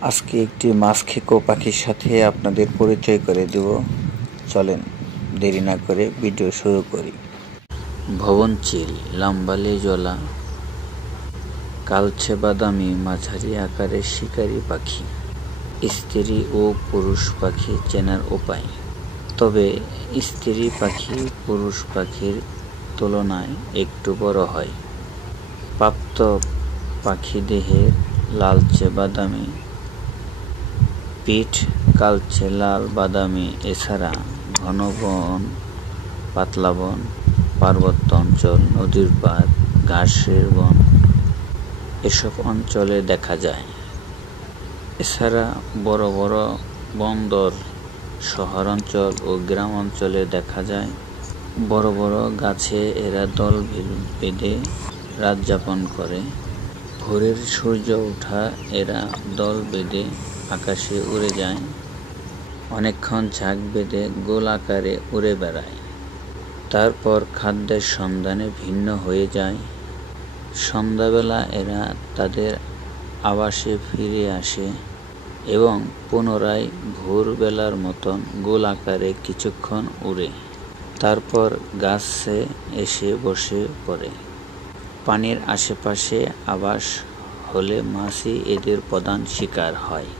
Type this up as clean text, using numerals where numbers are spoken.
আজকে একটি মাছ খেকো পাখির সাথে আপনাদের পরিচয় করে দেব। চলেন দেরি না করে ভিডিও শুরু করি। ভবন চিল লম্বা লেজওয়ালা কালচে বাদামি মাঝারি আকারের শিকারী পাখি। স্ত্রী ও পুরুষ পাখি চেনার উপায়। তবে স্ত্রী পাখি পুরুষ পাখির তুলনায় একটু বড় হয়। প্রাপ্ত পাখি দেহের লালচে বাদামি, পিঠ কালচে লাল বাদামি। এছাড়া ঘন বন, পাতলা বন, পার্বত্য অঞ্চল, নদীর পাড়, ঘাসের বন এসব অঞ্চলে দেখা যায়। এছাড়া বড় বড় বন্দর, শহর অঞ্চল ও গ্রাম অঞ্চলে দেখা যায়। বড় বড় গাছে এরা দল বেঁধে রাত যাপন করে। ভোরের সূর্য ওঠা এরা দল বেঁধে আকাশে উড়ে যায়। অনেকক্ষণ ঝাঁক বেঁধে গোল আকারে উড়ে বেড়ায়। তারপর খাদ্যের সন্ধানে ভিন্ন হয়ে যায়। সন্ধ্যাবেলা এরা তাদের আবাসে ফিরে আসে এবং পুনরায় ভোরবেলার মতন গোল আকারে কিছুক্ষণ উড়ে তারপর গাছে এসে বসে পড়ে। পানির আশেপাশে আবাস হলে মাছই এদের প্রধান শিকার হয়।